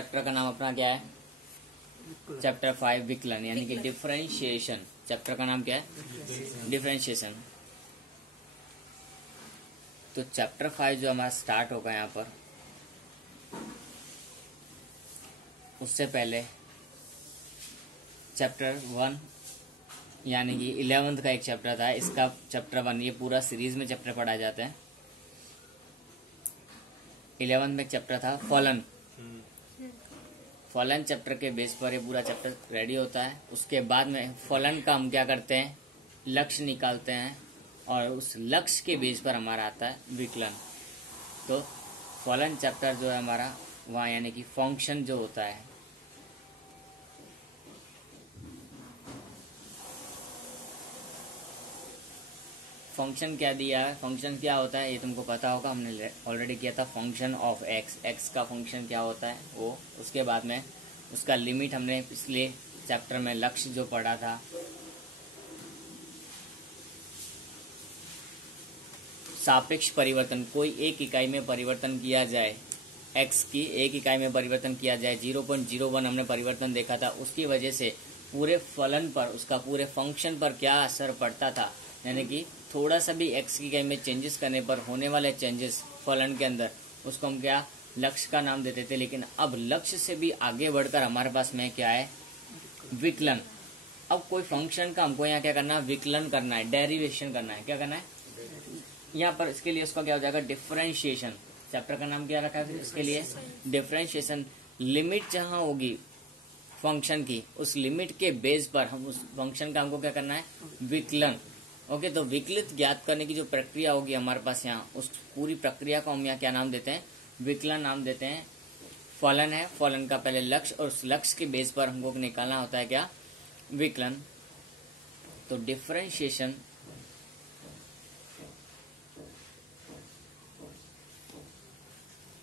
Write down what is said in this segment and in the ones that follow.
Chapter का नाम अपना क्या है? चैप्टर 5 विकलन यानी कि डिफरेंशिएशन। चैप्टर का नाम क्या है? डिफरेंशिएशन। तो चैप्टर 5 जो हमारा स्टार्ट होगा यहाँ पर, उससे पहले चैप्टर 1 यानी कि 11th का एक चैप्टर था, इसका चैप्टर 1, ये पूरा सीरीज में चैप्टर पढ़ाए जाते हैं। 11th में एक चैप्टर था फॉलन। फॉलन चैप्टर के बेस पर ये पूरा चैप्टर रेडी होता है। उसके बाद में फॉलन का हम क्या करते हैं, लक्ष्य निकालते हैं, और उस लक्ष्य के बेस पर हमारा आता है विकलन। तो फॉलन चैप्टर जो है हमारा वहाँ यानी कि फंक्शन जो होता है, फंक्शन क्या दिया है, फंक्शन क्या होता है ये तुमको पता होगा, हमने ऑलरेडी किया था। फंक्शन ऑफ एक्स, एक्स का फंक्शन क्या होता है वो। उसके बाद में उसका लिमिट हमने पिछले चैप्टर में लक्ष्य जो पढ़ा था, सापेक्ष परिवर्तन, कोई एक इकाई में परिवर्तन किया जाए, एक्स की एक इकाई में परिवर्तन किया जाए, 0.01 हमने परिवर्तन देखा था। उसकी वजह से पूरे फलन पर, उसका पूरे फंक्शन पर क्या असर पड़ता था, यानी कि थोड़ा सा भी एक्स की इकाई में चेंजेस करने पर होने वाले चेंजेस फलन के अंदर, उसको हम क्या लक्ष्य का नाम देते थे। लेकिन अब लक्ष्य से भी आगे बढ़कर हमारे पास में क्या है, विकलन। अब कोई फंक्शन का हमको यहाँ क्या करना है, विकलन करना है, डेरिवेशन करना है। क्या करना है यहाँ पर, इसके लिए उसका क्या हो जाएगा, डिफरेंशिएशन। चैप्टर का नाम क्या रखा है इसके लिए, डिफरेंशिएशन। लिमिट जहां होगी फंक्शन की, उस लिमिट के बेस पर हम उस फंक्शन का हमको क्या करना है, विकलन। ओके, तो विकलित ज्ञात करने की जो प्रक्रिया होगी हमारे पास यहाँ, उस पूरी प्रक्रिया को हम यहाँ क्या नाम देते हैं, विकलन नाम देते हैं। फलन है, फलन का पहले लक्ष्य, और उस लक्ष्य के बेस पर हमको निकालना होता है क्या, विकलन। तो डिफरेंशिएशन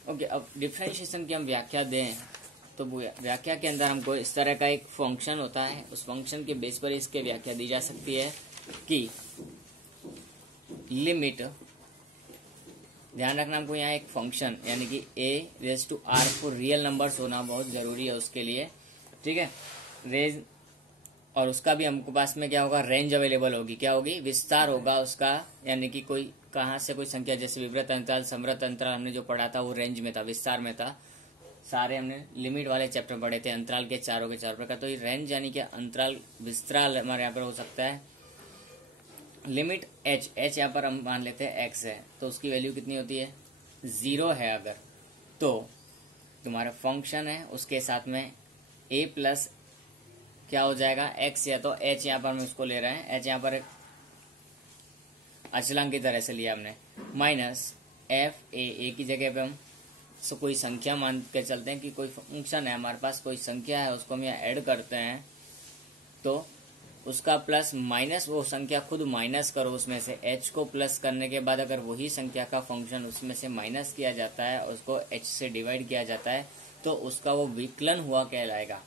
ओके, अब डिफरेंशिएशन की हम व्याख्या दें तो व्याख्या के अंदर हमको इस तरह का एक फंक्शन होता है, उस फंक्शन के बेस पर इसके व्याख्या दी जा सकती है कि लिमिट, ध्यान रखना हमको यहाँ एक फंक्शन यानी कि a⁻r को रियल नंबर्स होना बहुत जरूरी है उसके लिए, ठीक है। रेंज, और उसका भी हमको पास में क्या होगा, रेंज अवेलेबल होगी, क्या होगी, विस्तार होगा उसका, यानी कि कोई कहाँ से कोई संख्या, जैसे विवृत अंतराल, समृत अंतराल हमने जो पढ़ा था वो रेंज में था, विस्तार में था। सारे हमने लिमिट वाले चैप्टर पढ़े थे, अंतराल के चारों प्रकार। तो ये रेंज यानी कि अंतराल, विस्तार हमारे यहाँ पर हो सकता है। लिमिट h, h यहाँ पर हम मान लेते हैं x है, तो उसकी वैल्यू कितनी होती है, 0 है अगर, तो तुम्हारा फंक्शन है उसके साथ में a प्लस क्या हो जाएगा, x, या तो h यहाँ पर हम उसको ले रहे हैं, h यहाँ पर एक अचलांक की तरह से लिया हमने, माइनस f a की जगह पे हम कोई संख्या मान के चलते हैं कि कोई फंक्शन है हमारे पास, कोई संख्या है, उसको हम यहाँ ऐड करते हैं, तो उसका प्लस माइनस, वो संख्या खुद माइनस करो उसमें से, h को प्लस करने के बाद अगर वही संख्या का फंक्शन उसमें से माइनस किया जाता है, उसको h से डिवाइड किया जाता है, तो उसका वो विकलन हुआ कहलाएगा।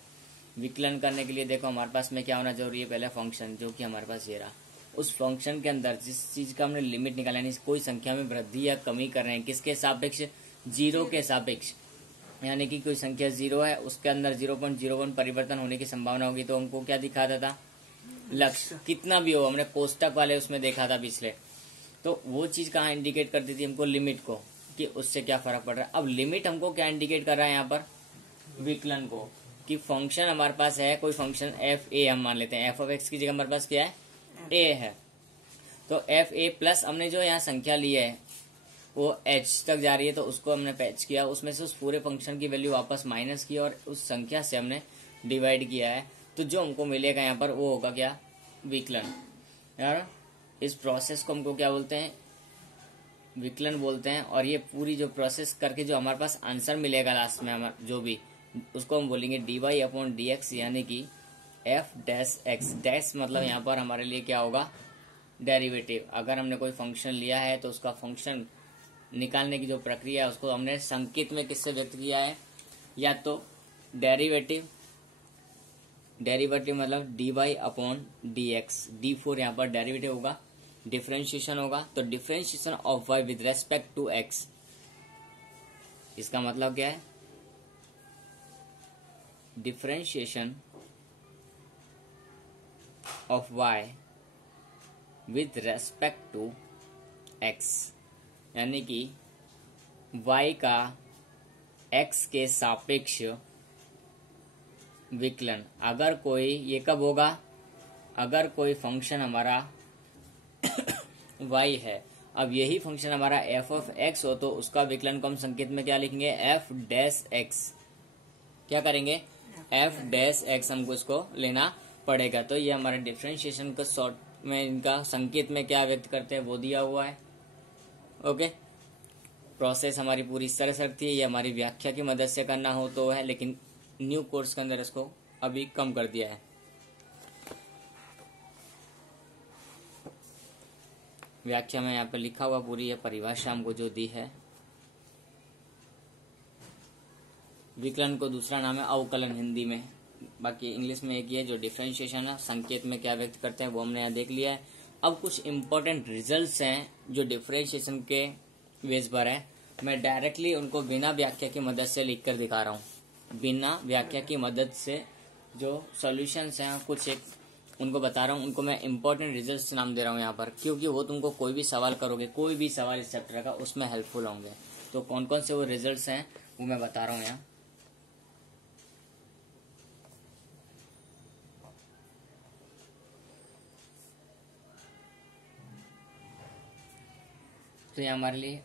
विकलन करने के लिए देखो हमारे पास में क्या होना जरूरी है, पहले फंक्शन, जो कि हमारे पास ये रहा। उस फंक्शन के अंदर जिस चीज का हमने लिमिट निकाला, यानी कोई संख्या में वृद्धि या कमी कर रहे हैं, किसके सापेक्ष, 0 के सापेक्ष, यानी कि कोई संख्या 0 है, उसके अंदर 0.01 परिवर्तन होने की संभावना होगी, तो हमको क्या दिखाता था, लक्ष्य। कितना भी हो, हमने कोष्टक वाले उसमें देखा था पिछले, तो वो चीज कहाँ इंडिकेट करती थी हमको, लिमिट को, कि उससे क्या फर्क पड़ रहा है। अब लिमिट हमको क्या इंडिकेट कर रहा है यहाँ पर, विकलन को, कि फंक्शन हमारे पास है, कोई फंक्शन f a हम मान लेते हैं, f of x की जगह हमारे पास क्या है, a है, तो f a प्लस हमने जो यहाँ संख्या ली है वो h तक जा रही है, तो उसको हमने पैच किया, उसमें से उस पूरे फंक्शन की वैल्यू वापस माइनस की और उस संख्या से हमने डिवाइड किया है, तो जो हमको मिलेगा यहाँ पर वो होगा क्या, विकलन। यार इस प्रोसेस को हमको क्या बोलते हैं, विकलन बोलते हैं। और ये पूरी जो प्रोसेस करके जो हमारे पास आंसर मिलेगा लास्ट में हमारा जो भी, उसको हम बोलेंगे dy/dx, यानी कि f-x, डैश मतलब यहाँ पर हमारे लिए क्या होगा, डेरिवेटिव। अगर हमने कोई फंक्शन लिया है तो उसका फंक्शन निकालने की जो प्रक्रिया है उसको हमने संकेत में किससे व्यक्त किया है, या तो डेरिवेटिव मतलब dy/dx, d4 यहाँ पर डेरिवेटिव होगा, डिफरेंशिएशन होगा, तो differentiation of y with respect to x, इसका मतलब क्या है, differentiation of y with respect to x, यानी कि y का x के सापेक्ष विकलन। अगर कोई, ये कब होगा, अगर कोई फंक्शन हमारा y है, अब यही फंक्शन हमारा f ऑफ x हो, तो उसका विकलन को हम संकेत में क्या लिखेंगे, f डैश x। क्या करेंगे, f डैश x हमको इसको लेना पड़ेगा। तो ये हमारे डिफरेंशिएशन का शॉर्ट में इनका संकेत में क्या व्यक्त करते हैं वो दिया हुआ है। ओके, प्रोसेस हमारी पूरी इस तरह से रखती है। ये हमारी व्याख्या की मदद से करना हो तो है, लेकिन न्यू कोर्स के अंदर इसको अभी कम कर दिया है। व्याख्या में यहाँ पे लिखा हुआ पूरी है, परिभाषा हमको जो दी है। विकलन को दूसरा नाम है अवकलन हिंदी में, बाकी इंग्लिश में एक ही है। जो डिफरेंशिएशन है संकेत में क्या व्यक्त करते हैं वो हमने यहाँ देख लिया है। अब कुछ इंपॉर्टेंट रिजल्ट्स हैं जो डिफरेंशिएशन के बेस पर है, मैं डायरेक्टली उनको बिना व्याख्या की मदद से लिख कर दिखा रहा हूँ। बिना व्याख्या की मदद से जो सॉल्यूशंस हैं कुछ एक उनको बता रहा हूँ, उनको मैं इंपॉर्टेंट रिजल्ट्स नाम दे रहा हूँ यहाँ पर, क्योंकि वो तुमको कोई भी सवाल करोगे, कोई भी सवाल इस चैप्टर का, उसमें हेल्पफुल होंगे। तो कौन कौन से वो रिजल्ट्स हैं वो मैं बता रहा हूँ यहाँ। तो ये हमारे लिए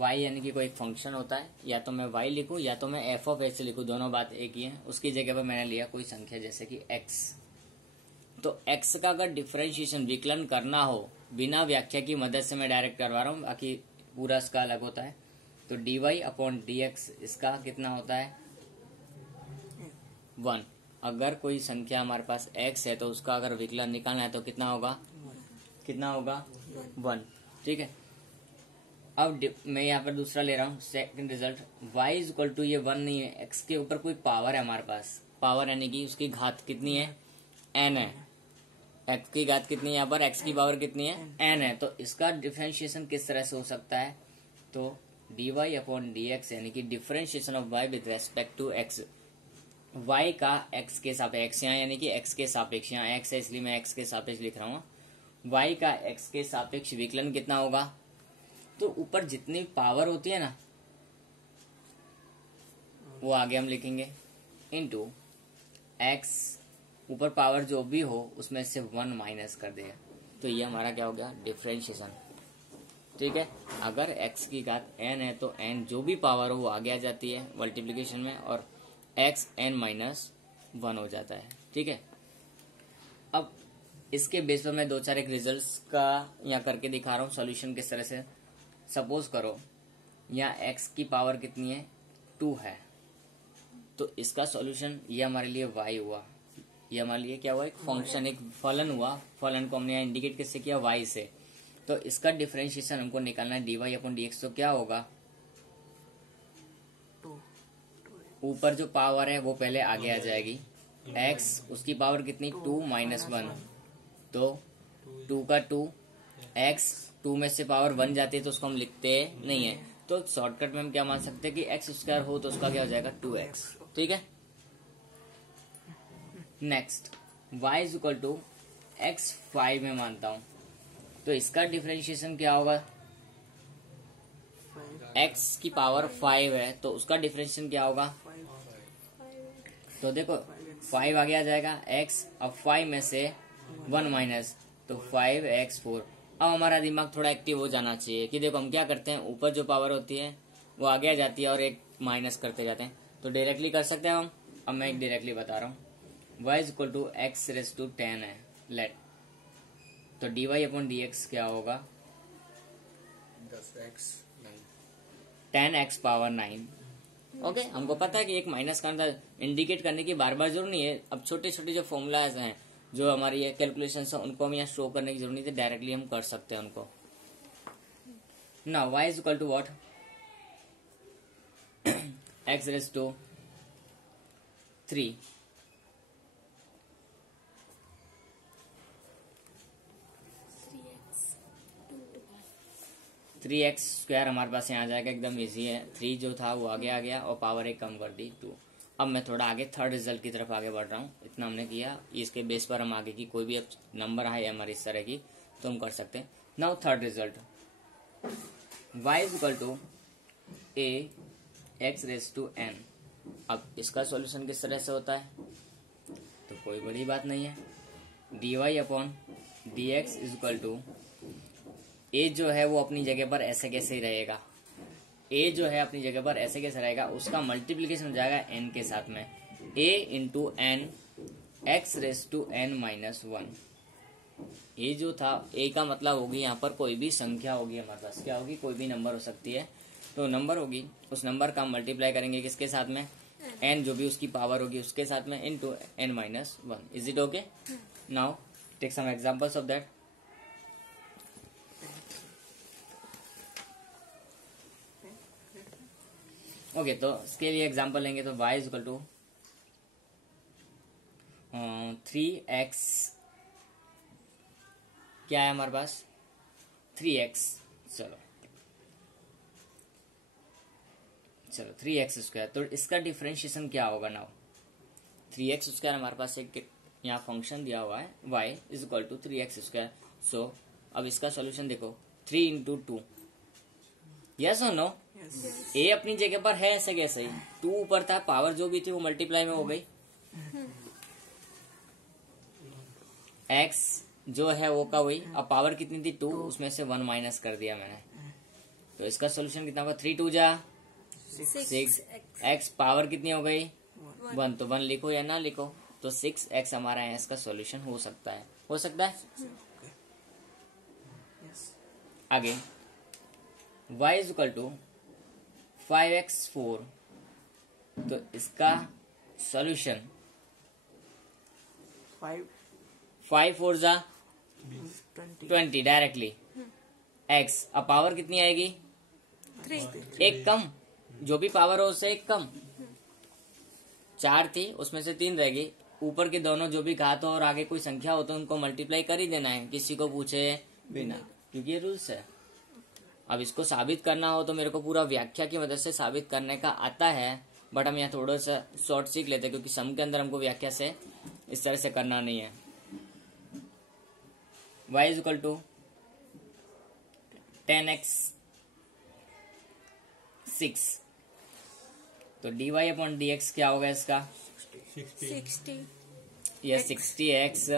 y यानी कि कोई एक फंक्शन होता है, या तो मैं y लिखूं या तो मैं f ऑफ x लिखूं, दोनों बात एक ही है। उसकी जगह पर मैंने लिया कोई संख्या जैसे कि x। तो x का अगर डिफरेंशिएशन विकलन करना हो बिना व्याख्या की मदद से मैं डायरेक्ट करवा रहा हूँ, बाकी पूरा इसका अलग होता है। तो dy अपॉन dx इसका कितना होता है 1। अगर कोई संख्या हमारे पास x है तो उसका अगर विकलन निकालना है तो कितना होगा 1। ठीक है। अब मैं यहाँ पर दूसरा ले रहा हूँ second result, y is equal to, ये 1 नहीं है, x के ऊपर कोई पावर है हमारे पास, पावर यानी कि उसकी घात कितनी है n है। x की घात कितनी है यहाँ पर, x की पावर कितनी है n है। तो इसका डिफरेंशिएशन किस तरह से हो सकता है, तो dy अपॉन dx यानी कि differentiation of y with respect to x, y का x के सापेक्ष, यहाँ यानी कि x के सापेक्ष, यहाँ x है इसलिए मैं x के सापेक्ष लिख रहा हूँ, y का x के सापेक्ष विकलन कितना होगा। तो ऊपर जितनी पावर होती है ना वो आगे हम लिखेंगे इनटू x, ऊपर पावर जो भी हो उसमें से 1 माइनस कर देगा। तो ये हमारा क्या हो गया डिफरेंशिएशन। ठीक है, अगर x की घात n है तो n जो भी पावर हो वो आगे आ जाती है मल्टीप्लिकेशन में, और x n माइनस 1 हो जाता है। ठीक है, अब इसके बेस पर मैं दो चार एक रिजल्ट्स का यहाँ करके दिखा रहा हूँ सॉल्यूशन किस तरह से। सपोज करो यहाँ x की पावर कितनी है 2 है, तो इसका सॉल्यूशन ये हमारे लिए y हुआ, ये हमारे लिए क्या हुआ एक फंक्शन, एक फलन हुआ। फलन को हमने यहाँ इंडिकेट किससे किया y से। तो इसका डिफरेंशिएशन हमको निकालना है dy अपॉन dx। तो क्या होगा, ऊपर जो पावर है वो पहले आगे आ जाएगी, x उसकी पावर कितनी 2 माइनस 1, तो 2 का 2, x 2 में से पावर 1 जाती है तो उसको हम लिखते नहीं है। तो शॉर्टकट में हम क्या मान सकते हैं कि x स्क्वायर हो तो उसका क्या हो जाएगा 2x। ठीक है, next y is equal to x 5 में मानता हूं, तो इसका डिफरेंशिएशन क्या होगा, x की पावर 5 है तो उसका डिफरेंशिएशन क्या होगा। तो देखो 5 आगे आ जाएगा x, अब 5 में से 1 माइनस, तो 5x4। अब हमारा दिमाग थोड़ा एक्टिव हो जाना चाहिए कि देखो हम क्या करते हैं, ऊपर जो पावर होती है वो आगे आ जाती है और एक माइनस करते जाते हैं, तो डायरेक्टली कर सकते हैं हम। अब मैं एक डायरेक्टली बता रहा हूँ, y is equal to x raise to 10 है लेट, तो dy अपॉन dx क्या होगा 10x पावर 9। ओके, हमको पता है कि एक माइनस का अंदर इंडिकेट करने की बार बार जरूरत नहीं है। अब छोटे छोटे जो फॉर्मूलाज हैं, जो हमारी ये कैलकुलेशन है, उनको हम यहाँ शो करने की जरूरत नहीं है, डायरेक्टली हम कर सकते हैं उनको। ना y is equal to what x raise to 3, three x square हमारे पास यहाँ आ जाएगा, एकदम इजी है। 3 जो था वो आगे आ गया और पावर एक कम कर दी 2। अब मैं थोड़ा आगे थर्ड रिजल्ट की तरफ आगे बढ़ रहा हूँ। इतना हमने किया, इसके बेस पर हम आगे की कोई भी अब नंबर आए हमारे इस तरह की तो हम कर सकते हैं। Now third result, y is equal to a x raise to n. अब इसका सॉल्यूशन किस तरह से होता है, तो कोई बड़ी बात नहीं है, dy upon D X is equal to A जो है वो अपनी जगह पर ऐसे कैसे ही रहेगा, ए जो है अपनी जगह पर ऐसे कैसे रहेगा, उसका मल्टीप्लीकेशन हो जाएगा एन के साथ में, A into N X raise to N minus one. ये जो था ए का मतलब होगी यहाँ पर कोई भी संख्या होगी हमारे पास, क्या होगी, कोई भी नंबर हो सकती है, तो नंबर होगी, उस नंबर का हम मल्टीप्लाई करेंगे किसके साथ में, एन जो भी उसकी पावर होगी उसके साथ में, into n minus one. Is it okay? Now take some examples of that. Okay, तो इसके लिए एग्जांपल लेंगे तो y is equal to 3x, क्या है हमारे पास 3x, चलो 3x स्क्वायर, तो इसका डिफरेंशिएशन क्या होगा नाउ, 3x स्क्वायर हमारे पास एक यहाँ फंक्शन दिया हुआ है y is equal to 3x square. So अब इसका सॉल्यूशन देखो 3 इंटू 2, यस और नो, ए अपनी जगह पर है ऐसे कैसे ही, 2 ऊपर था, पावर जो भी थी वो मल्टीप्लाई में हो गई, x जो है वो का वही, अब पावर कितनी थी 2, उसमें से 1 माइनस कर दिया मैंने, तो इसका सॉल्यूशन कितना होगा, 3 2 जा 6, x पावर कितनी हो गई 1, तो 1 लिखो या ना लिखो, तो 6x हमारा है इसका सॉल्यूशन हो सकता है, हो सकता है। आगे y is equal to 5x4, तो इसका सॉल्यूशन 5 4 जा 20 डायरेक्टली, x अब पावर कितनी आएगी 3, एक कम, जो भी पावर हो उससे एक कम, 4 थी उसमें से 3 रहेगी, ऊपर के दोनों जो भी घात हो और आगे कोई संख्या हो तो उनको मल्टीप्लाई कर ही देना है, किसी को पूछे बिना, क्योंकि ये रूल्स है। अब इसको साबित करना हो तो मेरे को पूरा व्याख्या की मदद से साबित करने का आता है, बट हम यहाँ थोड़ा सा शॉर्ट सीख लेते हैं क्योंकि सम के अंदर हमको व्याख्या से इस तरह से करना नहीं है। y is equal to 10x 6, तो dy अपॉन dx क्या होगा इसका 60, यस 60x,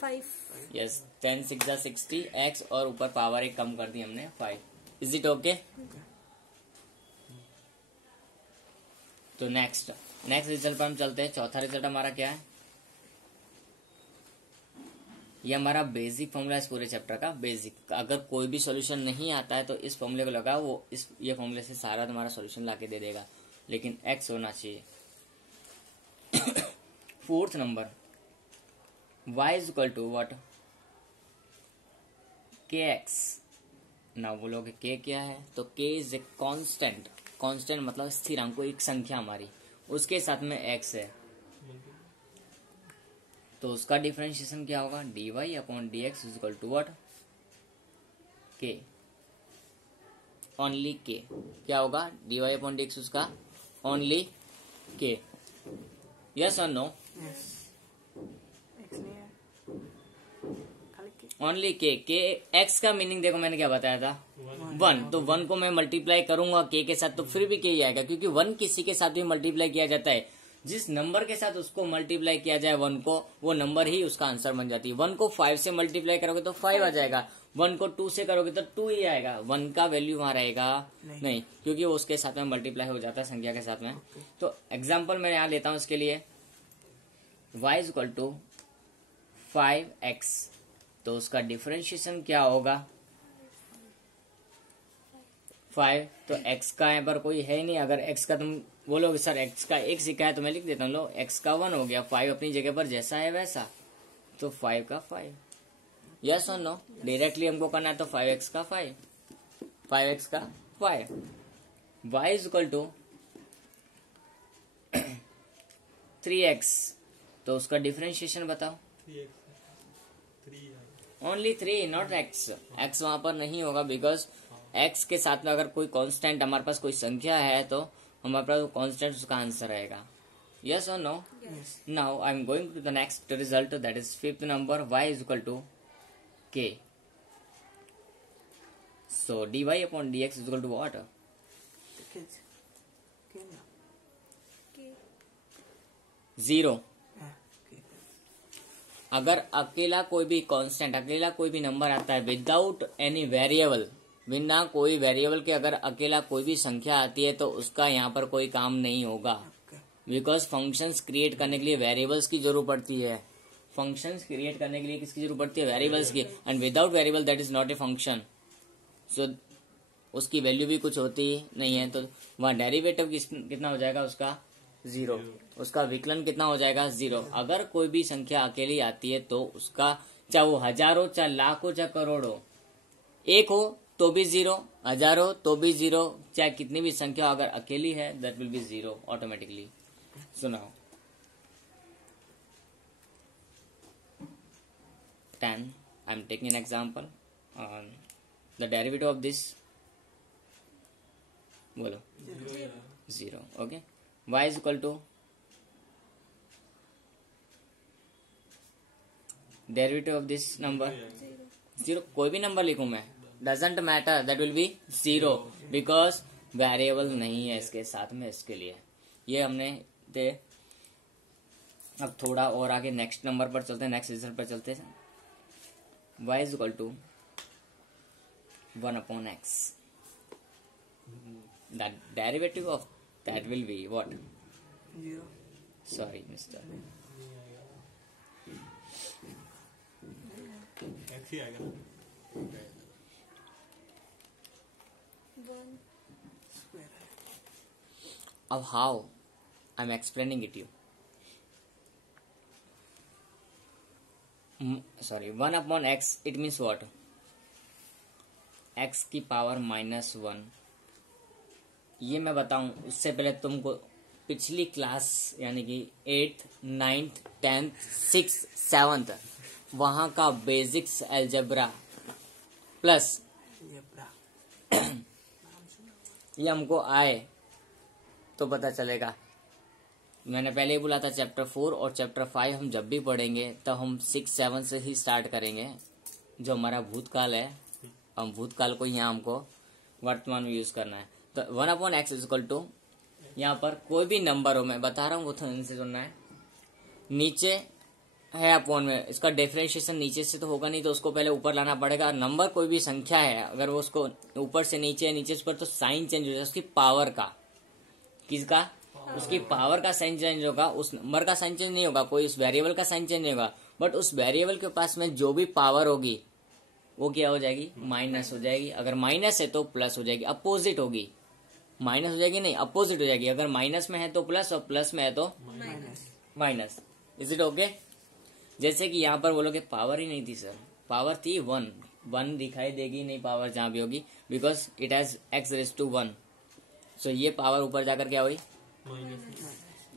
5, यस 10 6 60 x और ऊपर पावर एक कम कर दी हमने 5। Is it okay? तो नेक्स्ट रिजल्ट पर हम चलते हैं। चौथा रिजल्ट हमारा क्या है, ये हमारा बेसिक फॉर्मूला इस पूरे चैप्टर का बेसिक, अगर कोई भी सॉल्यूशन नहीं आता है तो इस फॉर्मूले को लगाओ, वो ये फॉर्मूले से सारा तुम्हारा सॉल्यूशन लाके दे देगा, लेकिन x होना चाहिए। Fourth number, y is equal to what kx। ना बोलोगे k क्या है, तो k is a constant, constant मतलब स्थिरांक, कोई एक संख्या हमारी, उसके साथ में x है, तो उसका डिफरेंशिएशन क्या होगा, dy upon dx is equal to what k, only k, क्या होगा dy अपॉन dx उसका ओनली k, यस और नो, ओनली के एक्स का मीनिंग देखो मैंने क्या बताया था 1, तो 1 को मैं मल्टीप्लाई करूंगा के साथ तो फिर भी के ही आएगा, क्योंकि 1 किसी के साथ भी मल्टीप्लाई किया जाता है, जिस नंबर के साथ उसको मल्टीप्लाई किया जाए 1 को, वो नंबर ही उसका आंसर बन जाती है। 1 को 5 से मल्टीप्लाई करोगे तो 5 आ जाएगा, 1 को 2 से करोगे तो 2 ही आएगा, 1 का वैल्यू वहां रहेगा नहीं, क्योंकि वो उसके साथ में मल्टीप्लाई हो जाता है संख्या के साथ में। तो एग्जाम्पल मैं यहाँ लेता हूँ इसके लिए, y is equal to 5x, तो उसका डिफरेंशिएशन क्या होगा 5, तो x का यहाँ पर कोई है ही नहीं, अगर x का तुम बोलोगे सर x का 1 सिक्का है तो मैं लिख देता हूँ, लो x का 1 हो गया, 5 अपनी जगह पर जैसा है वैसा, तो 5 का 5, यस और नो, डायरेक्टली हमको करना है तो 5x का 5x का 5, y is equal to 3x, तो उसका डिफरेंशिएशन बताओ, ओनली 3 नॉट x वहां पर नहीं होगा, बिकॉज x के साथ में अगर कोई कांस्टेंट हमारे पास कोई संख्या है तो हमारे पास कांस्टेंट उसका आंसर रहेगा. यस और no? Yes. Now I am going to the next result, that is fifth number, y is equal to k. So dy upon dx is equal to what? K. 0. अगर अकेला कोई भी constant, अकेला कोई भी number आता है विदाउट एनी वेरिएबल, बिना कोई वेरिएबल के अगर अकेला कोई भी संख्या आती है तो उसका यहाँ पर कोई काम नहीं होगा. बिकॉज फंक्शंस क्रिएट करने के लिए वेरिएबल्स की जरूरत पड़ती है. फंक्शंस क्रिएट करने के लिए किसकी जरूरत पड़ती है? वेरिएबल्स की. And without variable that is not a function. So उसकी वैल्यू भी कुछ होती नहीं है. तो वहाँ डेरिवेटिव कितना हो जाएगा उसका? 0. उसका विकलन कितना हो जाएगा? 0. अगर कोई भी संख्या अकेली आती है तो उसका, चाहे वो हजारों, चाहे लाखों, चाहे करोड़ों, एक हो तो भी 0, 1000 हो तो भी 0, चाहे कितनी भी संख्या अगर अकेली है दैट विल बी 0 ऑटोमेटिकली. सुनाओ. 10. I am taking an example. The derivative of this, बोलो. 0. Okay. y is equal to derivative of this number 0. कोई भी नंबर लिखूं मैं, doesn't matter, that will be 0 because variable नहीं है इसके साथ में. इसके लिए ये हमने दे. अब थोड़ा और आगे नेक्स्ट नंबर पर चलते हैं, नेक्स्ट रिजल्ट पर चलते हैं. y is equal to 1 upon x. The derivative of that will be what? 0. Sorry, mister. X ही आएगा. 1. Of how I'm explaining it you. Sorry, 1 upon x, it means what? x की power -1. ये मैं बताऊं उससे पहले तुमको पिछली क्लास यानी कि 8th, 9th, 10th, 6th, 7th वहां का बेसिक्स एल्जेब्रा प्लस ये हमको आए तो पता चलेगा. मैंने पहले ही बोला था चैप्टर 4 और चैप्टर 5 हम जब भी पढ़ेंगे तो हम 6, 7 से ही स्टार्ट करेंगे. जो हमारा भूतकाल है, हम भूतकाल को यहाँ हमको वर्तमान में यूज करना है. तो 1 upon x is equal to, यहाँ पर कोई भी नंबर हो, मैं बता रहा हूँ वो तो इनसे सुनना है. नीचे है अपॉन में, इसका डिफरेंशिएशन नीचे से तो होगा नहीं, तो उसको पहले ऊपर लाना पड़ेगा. नंबर कोई भी संख्या है अगर वो उसको ऊपर से नीचे, नीचे से ऊपर, तो साइन चेंज हो जाएगा उसकी पावर का. किसका? उसकी पावर का साइन चेंज होगा. उस नंबर का साइन चेंज नहीं होगा, कोई उस वेरिएबल का साइन चेंज नहीं होगा, बट उस वेरिएबल के पास में जो भी पावर होगी वो क्या हो जाएगी? माइनस हो जाएगी. अगर माइनस है तो प्लस हो जाएगी. अपोजिट होगी. माइनस हो जाएगी नहीं, अपोजिट हो जाएगी. अगर माइनस में है तो प्लस और प्लस में है तो माइनस. Is it okay? जैसे कि यहाँ पर बोलोगे पावर ही नहीं थी सर. पावर थी 1 दिखाई देगी नहीं पावर जहां भी होगी, because it has x raise to 1. So ये पावर ऊपर जाकर क्या हुई?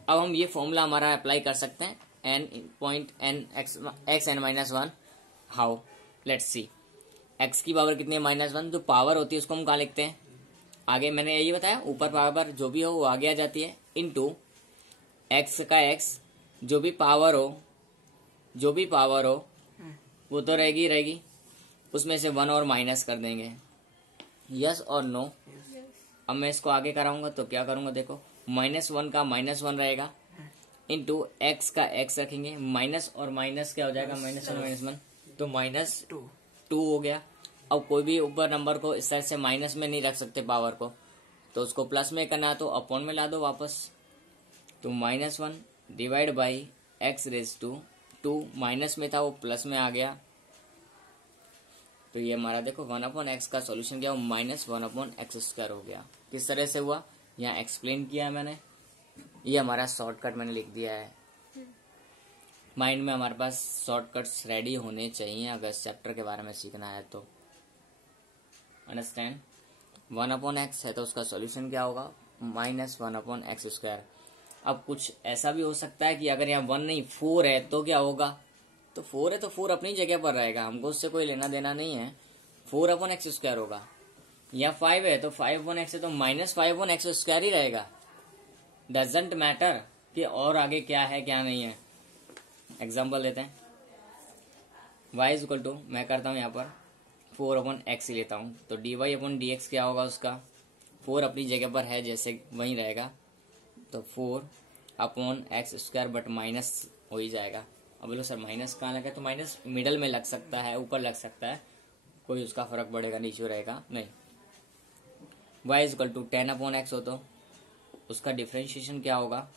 अब हम ये फॉर्मूला हमारा अप्लाई कर सकते हैं. n.n(x(n-1). How? Let's see. x की पावर कितनी है? -1. जो पावर होती है उसको हम कहाँ लिखते हैं? आगे मैंने यही बताया, ऊपर पावर जो भी हो वो आगे आ जाती है, इनटू x का x, जो भी पावर हो वो तो रहेगी. उसमें से 1 और माइनस कर देंगे. यस और नो? अब मैं इसको आगे कराऊंगा तो क्या करूंगा देखो. -1 का -1 रहेगा, इनटू x का x रखेंगे. माइनस और माइनस क्या हो जाएगा? -1 तो -2 हो गया. अब कोई भी ऊपर नंबर को इस तरह से माइनस में नहीं रख सकते पावर को, तो उसको प्लस में करना तो अपॉन में ला दो वापस. तो -1 divide by x raise to 2. Minus में था वो प्लस में आ गया. तो ये हमारा देखो 1 अपॉन एक्स का सॉल्यूशन क्या हुआ? -1 अपॉन x² हो गया. किस तरह से हुआ यहाँ एक्सप्लेन किया है मैंने. ये हमारा शॉर्टकट मैंने लिख दिया है. माइंड में हमारे पास शॉर्टकट्स रेडी होने चाहिए अगर इस चैप्टर के बारे में सीखना है तो. अंडरस्टैंड? 1 अपॉन एक्स है तो उसका सॉल्यूशन क्या होगा? -1 अपॉन x². अब कुछ ऐसा भी हो सकता है कि अगर यहाँ 1 नहीं 4 है तो क्या होगा? तो 4 है तो 4 अपनी जगह पर रहेगा, हमको उससे कोई लेना देना नहीं है. 4 अपॉन x² होगा. या 5 है तो 5 अपॉन x है तो -5 अपॉन x² ही रहेगा. डजेंट मैटर कि और आगे क्या है क्या नहीं है। एग्जाम्पल लेते हैं, y इज इक्वल टू, मैं करता हूँ यहाँ पर 4/x लेता हूँ, तो dy/dx क्या होगा उसका, 4 अपनी जगह पर है जैसे वहीं रहेगा, तो 4/x² बट माइनस हो ही जाएगा। अब बोलो सर माइनस कहाँ लगा, तो माइनस मिडल में लग सकता है, ऊपर लग सकता है, कोई उसका फर्क पड़ेगा नहीं, इश्यू रहेगा नहीं। y is equal to 10/x हो तो उसका डिफ्रेंशिएशन क्या होगा,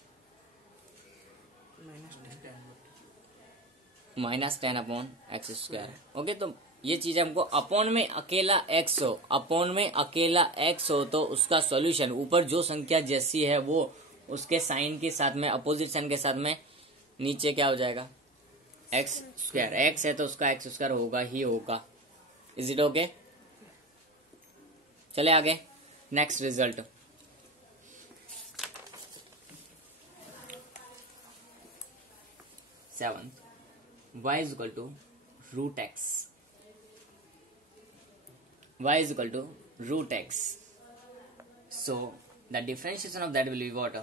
-10/x²। ओके, तो ये चीज हमको अपॉन में अकेला x हो, अपॉन में अकेला x हो तो उसका सॉल्यूशन ऊपर जो संख्या जैसी है वो उसके साइन के साथ में, अपोजिट साइन के साथ में नीचे क्या हो जाएगा, x²। x है तो उसका x² होगा ही होगा। Is it okay? चले आगे, next result. Seventh, y is equal to √x. y is equal to √x. So the differentiation of that will be what?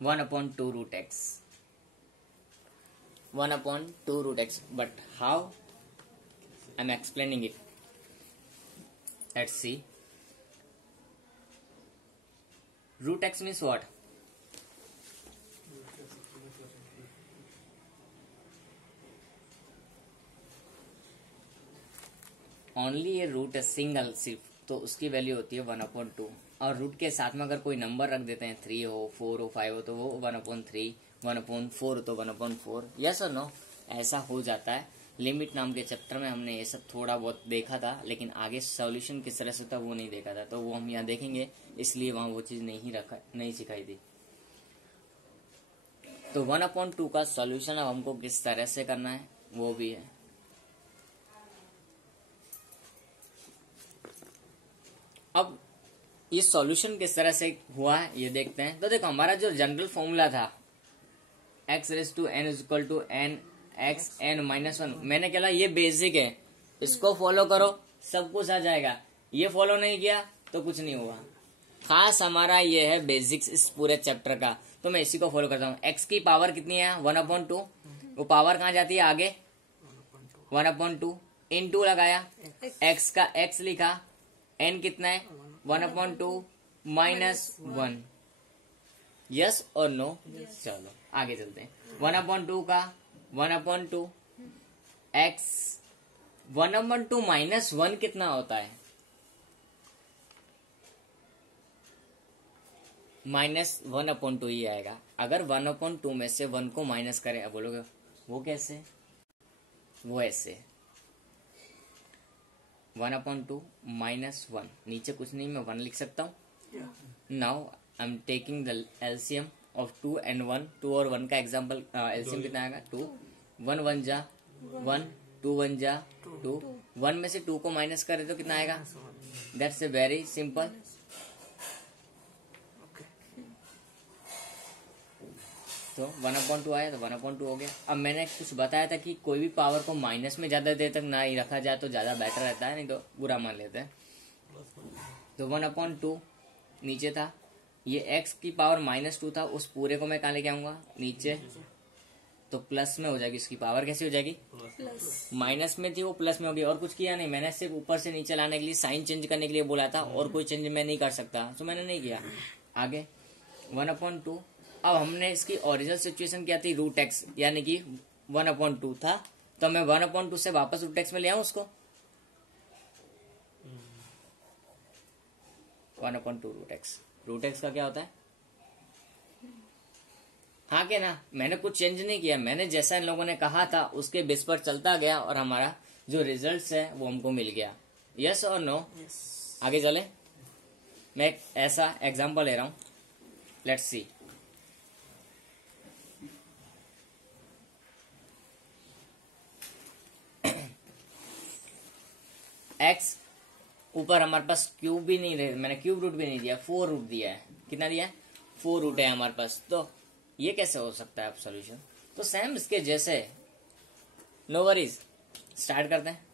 1/2 √x. 1/2 √x. But how? I'm explaining it. Let's see. √x means what? Only a root single सिर्फ, तो उसकी value होती है 1/2। और root के साथ में अगर कोई नंबर रख देते हैं, 3 हो, 4 हो, 5 हो, तो वो 1/3, 1/4 हो तो 1/4। यस और नो, ऐसा हो जाता है। लिमिट नाम के चैप्टर में हमने ये सब थोड़ा बहुत देखा था, लेकिन आगे सॉल्यूशन किस तरह से होता वो नहीं देखा था, तो वो हम यहाँ देखेंगे, इसलिए वहां वो चीज नहीं सिखाई थी। तो 1/2 का सॉल्यूशन अब हमको किस तरह से करना है वो भी है। अब ये सॉल्यूशन किस तरह से हुआ है ये देखते हैं। तो देखो, हमारा जो जनरल फॉर्मूला था x⁻n = n(x(n-1), मैंने कहला ये बेसिक है, इसको फॉलो करो सब कुछ आ जाएगा। ये फॉलो नहीं किया तो कुछ नहीं हुआ। खास हमारा ये है बेसिक्स इस पूरे चैप्टर का, तो मैं इसी को फॉलो करता हूँ। x की पावर कितनी है, 1/2। वो पावर कहाँ जाती है आगे, 1/2 इन 2 लगाया, x का x लिखा, n कितना है 1/2 -1। यस और नो? चलो आगे चलते हैं। 1/2 का 1/2 x, 1/2 -1 कितना होता है, -1/2 ही आएगा। अगर 1/2 में से 1 को माइनस करें, अब बोलोगे वो कैसे, वो ऐसे 1/2 -1, नीचे कुछ नहीं, मैं 1 लिख सकता हूँ। Now I am taking the LCM of 2 and 1। 2 और 1 का एग्जाम्पल, एलसीएम कितना आएगा, 2। 1 1 जा 1, 2 1 जा 2। 1 में से 2 को माइनस करें तो कितना आएगा, दैट्स ए वेरी सिंपल। तो 1/2 आया तो 1/2 हो गया। अब मैंने कुछ बताया था कि कोई भी पावर को माइनस में ज्यादा देर तक ना ही रखा जाए तो ज्यादा बेटर रहता है, नहीं तो बुरा मान लेते हैं। तो 1/2 नीचे था, ये x की पावर -2 था, उस पूरे को मैं कहाँ लेके आऊंगा, नीचे, तो प्लस में हो जाएगी। इसकी पावर कैसी हो जाएगी, प्लस। माइनस में थी वो प्लस में होगी। और कुछ किया नहीं, मैंने सिर्फ ऊपर से नीचे लाने के लिए साइन चेंज करने के लिए बोला था, और कोई चेंज मैं नहीं कर सकता, तो मैंने नहीं किया। आगे 1/2, अब हमने इसकी ओरिजिनल सिचुएशन क्या थी, √x, यानी कि 1/2 था, तो मैं 1/2 से वापस √x में ले आऊं उसको, 1/2 √x का क्या होता है, हाँ के ना, मैंने कुछ चेंज नहीं किया, मैंने जैसा इन लोगों ने कहा था उसके बेस पर चलता गया, और हमारा जो रिजल्ट है वो हमको मिल गया। यस और नो? आगे चले, मैं एक ऐसा एग्जांपल ले रहा हूं, लेट्स सी। x ऊपर हमारे पास क्यूब भी नहीं रहे, मैंने क्यूब रूट भी नहीं दिया, 4 रूट दिया है। कितना दिया है, 4 रूट है हमारे पास। तो ये कैसे हो सकता है अब सॉल्यूशन, तो सेम इसके जैसे, नो वरीज, स्टार्ट करते हैं।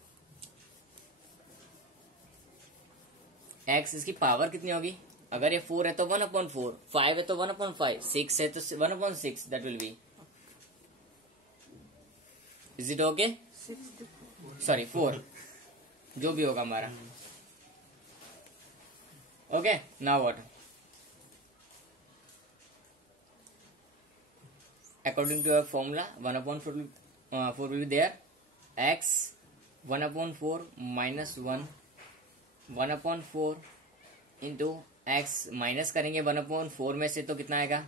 x इसकी पावर कितनी होगी, अगर ये 4 है तो 1/4, 5 है तो 1/5, 6 है तो 1/6, that will be, is it okay? Sorry 4, जो भी होगा हमारा। Okay, now what? According to our formula, 1/4 will be there. X 1/4 minus 1, 1/4 into x minus करेंगे 1/4 में से तो कितना आएगा?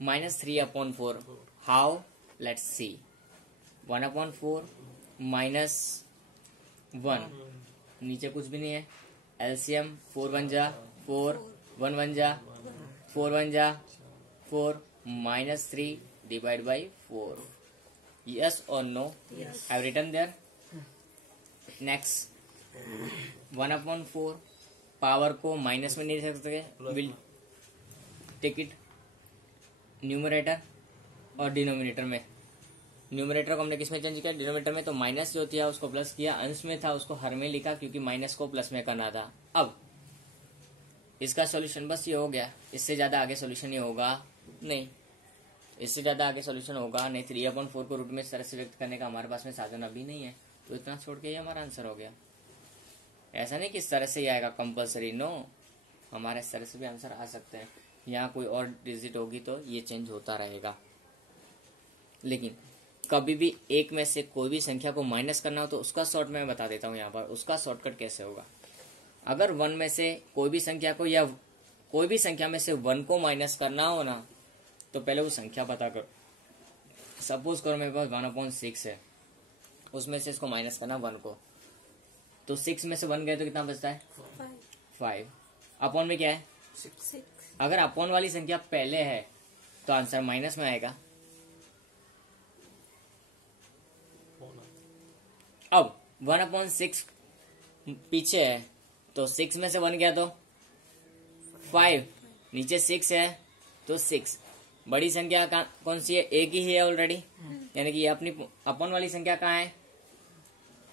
-3/4। हाउ? Let's see. 1/4 माइनस 1, नीचे कुछ भी नहीं है। एलसीएम 4 1 जा 4, 1 1 जा 4, 1 जा 4, -3 divided by 4. Yes or no? Yes. I have written there. Next, 1/4 power को माइनस में नहीं रख सकते, विल टेक इट न्यूमरेटर और डिनोमिनेटर में। न्यूमरेटर को हमने किस में चेंज किया? डिनोमिनेटर में। तो माइनस जो थी उसको प्लस किया, अंश में था उसको हर में लिखा क्योंकि माइनस को प्लस में करना था। अब इसका सॉल्यूशन बस ये हो गया, इससे ज्यादा आगे सॉल्यूशन ये होगा नहीं, इससे ज्यादा आगे सॉल्यूशन होगा नहीं। 3/4 को रूट में इस तरह से व्यक्त करने का हमारे पास में साधन अभी नहीं है, तो इतना छोड़ के ये हमारा आंसर हो गया। ऐसा नहीं कि इस तरह से ही आएगा कंपलसरी, नो, हमारा इस तरह से भी आंसर आ सकते हैं। यहाँ कोई और डिजिट होगी तो ये चेंज होता रहेगा। लेकिन कभी भी एक में से कोई भी संख्या को माइनस करना हो तो उसका शॉर्ट मैं बता देता हूँ यहाँ पर, उसका शॉर्टकट कैसे होगा। अगर 1 में से कोई भी संख्या को या कोई भी संख्या में से 1 को माइनस करना हो ना, तो पहले वो संख्या पता करो। सपोज करो मेरे पास 1/6 है, उसमें से इसको माइनस करना 1 को, तो 6 में से 1 गए तो कितना बचता है? 5। अपॉन में क्या है? 6। अगर अपॉन वाली संख्या पहले है तो आंसर माइनस में आएगा। अब 1/6 पीछे है तो 6 में से 1 गया तो 5, नीचे 6 है तो 6। बड़ी संख्या कौन सी है? एक ही है ऑलरेडी, यानी कि ये अपनी अपॉन वाली संख्या कहाँ है?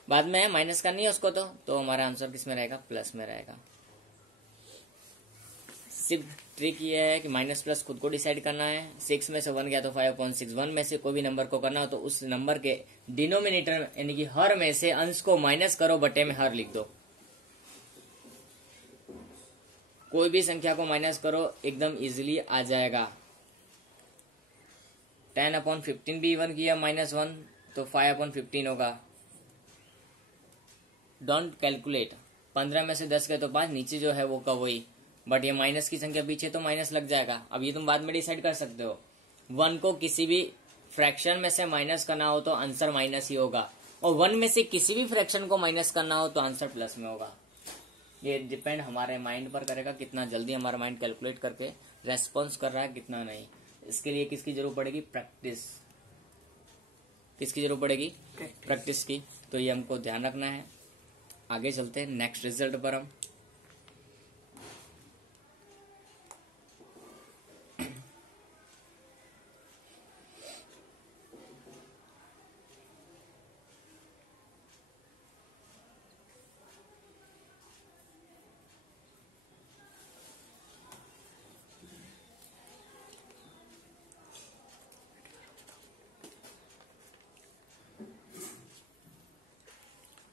बाद में है, माइनस करनी है उसको, तो हमारा आंसर किस में रहेगा? प्लस में रहेगा। सिर्फ ट्रिक ये है कि माइनस प्लस खुद को डिसाइड करना है। 6 में से 1 गया तो 5/6। 1 में से कोई भी नंबर को करना हो तो उस नंबर के डिनोमिनेटर यानी कि हर में से अंश को माइनस करो, बटे में हर लिख दो। कोई भी संख्या को माइनस करो, एकदम इजीली आ जाएगा। 10/15 भी 1 किया -1 तो 5/15 होगा। Don't calculate. 15 में से 10 गए तो 5, नीचे जो है वो का वही, बट ये माइनस की संख्या पीछे तो माइनस लग जाएगा। अब ये तुम बाद में डिसाइड कर सकते हो। 1 को किसी भी फ्रैक्शन में से माइनस करना हो तो आंसर माइनस ही होगा, और 1 में से किसी भी फ्रैक्शन को माइनस करना हो तो आंसर प्लस में होगा। ये डिपेंड हमारे माइंड पर करेगा, कितना जल्दी हमारा माइंड कैलकुलेट करके रेस्पॉन्स कर रहा है, कितना नहीं। इसके लिए किसकी जरूरत पड़ेगी? प्रैक्टिस। किसकी जरूरत पड़ेगी? प्रैक्टिस की। तो ये हमको ध्यान रखना है। आगे चलते हैं नेक्स्ट रिजल्ट पर हम।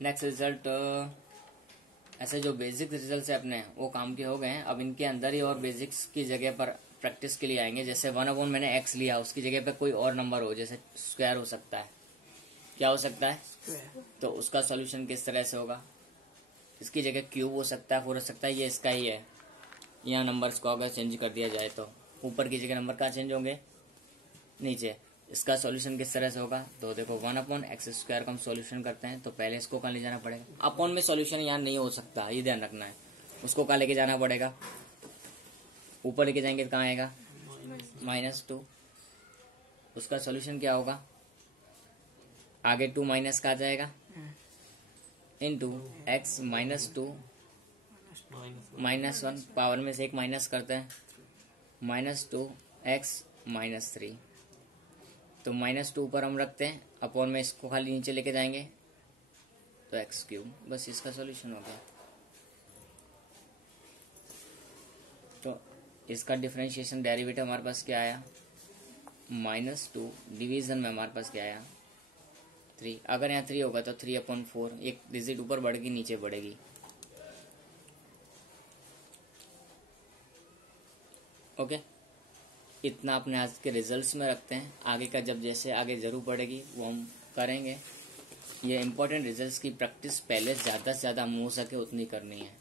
नेक्स्ट रिजल्ट, ऐसे जो बेसिक रिजल्ट है अपने वो काम के हो गए हैं। अब इनके अंदर ही और बेसिक्स की जगह पर प्रैक्टिस के लिए आएंगे। जैसे 1/, मैंने x लिया, उसकी जगह पर कोई और नंबर हो, जैसे स्क्वायर हो सकता है। क्या हो सकता है? तो उसका सॉल्यूशन किस तरह से होगा? इसकी जगह क्यूब हो सकता है, 4 हो सकता है। ये इसका ही है। यहाँ नंबर्स को अगर चेंज कर दिया जाए तो ऊपर की जगह नंबर कहाँ चेंज होंगे? नीचे। इसका सॉल्यूशन किस तरह से होगा? तो देखो 1/x² का हम सॉल्यूशन करते हैं तो पहले इसको कहाँ ले जाना पड़ेगा? अपॉन में सॉल्यूशन यहाँ नहीं हो सकता, ये ध्यान रखना है। उसको कहाँ लेके जाना पड़ेगा? ऊपर लेके जाएंगे तो कहाँ आएगा? -2। उसका सॉल्यूशन क्या होगा? आगे 2 माइनस का आ जाएगा इनटू x -2 -1, पावर में से एक माइनस करते हैं, -2x -3। तो -2 ऊपर हम रखते हैं, अपॉन में इसको खाली नीचे लेके जाएंगे तो x3। बस इसका सॉल्यूशन हो गया। इसका डिफरेंशिएशन डेरिवेटिव हमारे पास क्या आया, -2, डिवीजन में हमारे पास क्या आया 3। अगर यहाँ 3 होगा तो 3/4, एक डिजिट ऊपर बढ़ेगी नीचे बढ़ेगी। ओके, इतना अपने आज के रिजल्ट्स में रखते हैं। आगे का जब जैसे आगे जरूर पड़ेगी वो हम करेंगे। ये इम्पोर्टेंट रिजल्ट्स की प्रैक्टिस पहले ज़्यादा से ज़्यादा हम हो सके उतनी करनी है।